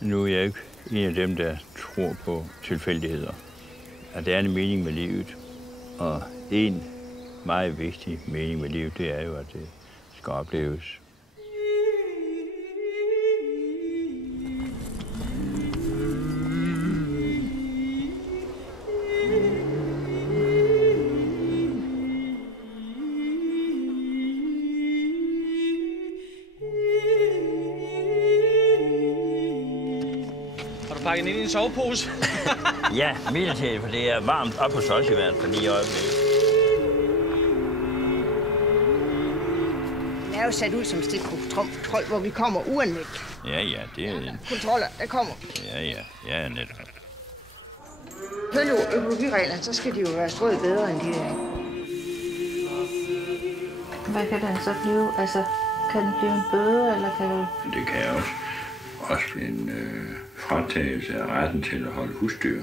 Nu er jeg ikke en af dem, der tror på tilfældigheder. At der er en mening med livet. Og en meget vigtig mening med livet, det er jo, at det skal opleves. Pakket ind i en sovepose? Ja, midlertidigt, for det er varmt op hos os i hvert fald lige i øjeblikket. Det er jo sat ud som stikkontrol, hvor vi kommer uanmeldt. Ja, det er en kontroller, der kommer. Ja, netop. Følger økologireglerne, så skal de jo være strøget bedre, end de er. Hvad kan den så blive? Altså, kan den blive en bøde, eller kan det... Det kan også en fratagelse af retten til at holde husdyr.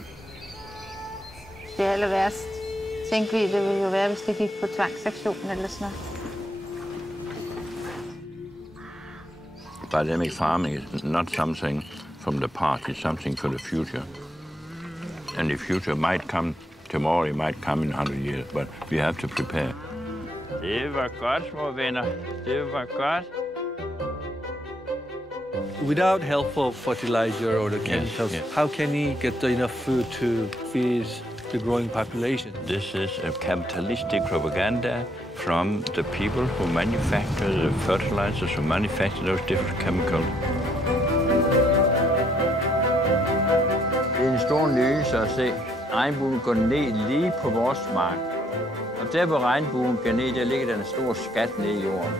Det aller værst, tænkte vi, det ville jo være, hvis det gik på tvangsaktion eller sådan noget. Dynamic farming is not something from the past, it's something for the future. And the future might come tomorrow, it might come in 100 years, but we have to prepare. Det var godt, små venner. Det var godt. Without helpful fertilizer or the chemicals, how can he get enough food to feed the growing population? This is a capitalistic propaganda from the people who manufacture the fertilizers, who manufacture those different chemicals. Det er en stor nydelse at se regnbuen gå ned lige på vores mark. Og der hvor regnbuen går ned, der ligger der en stor skat ned i jorden.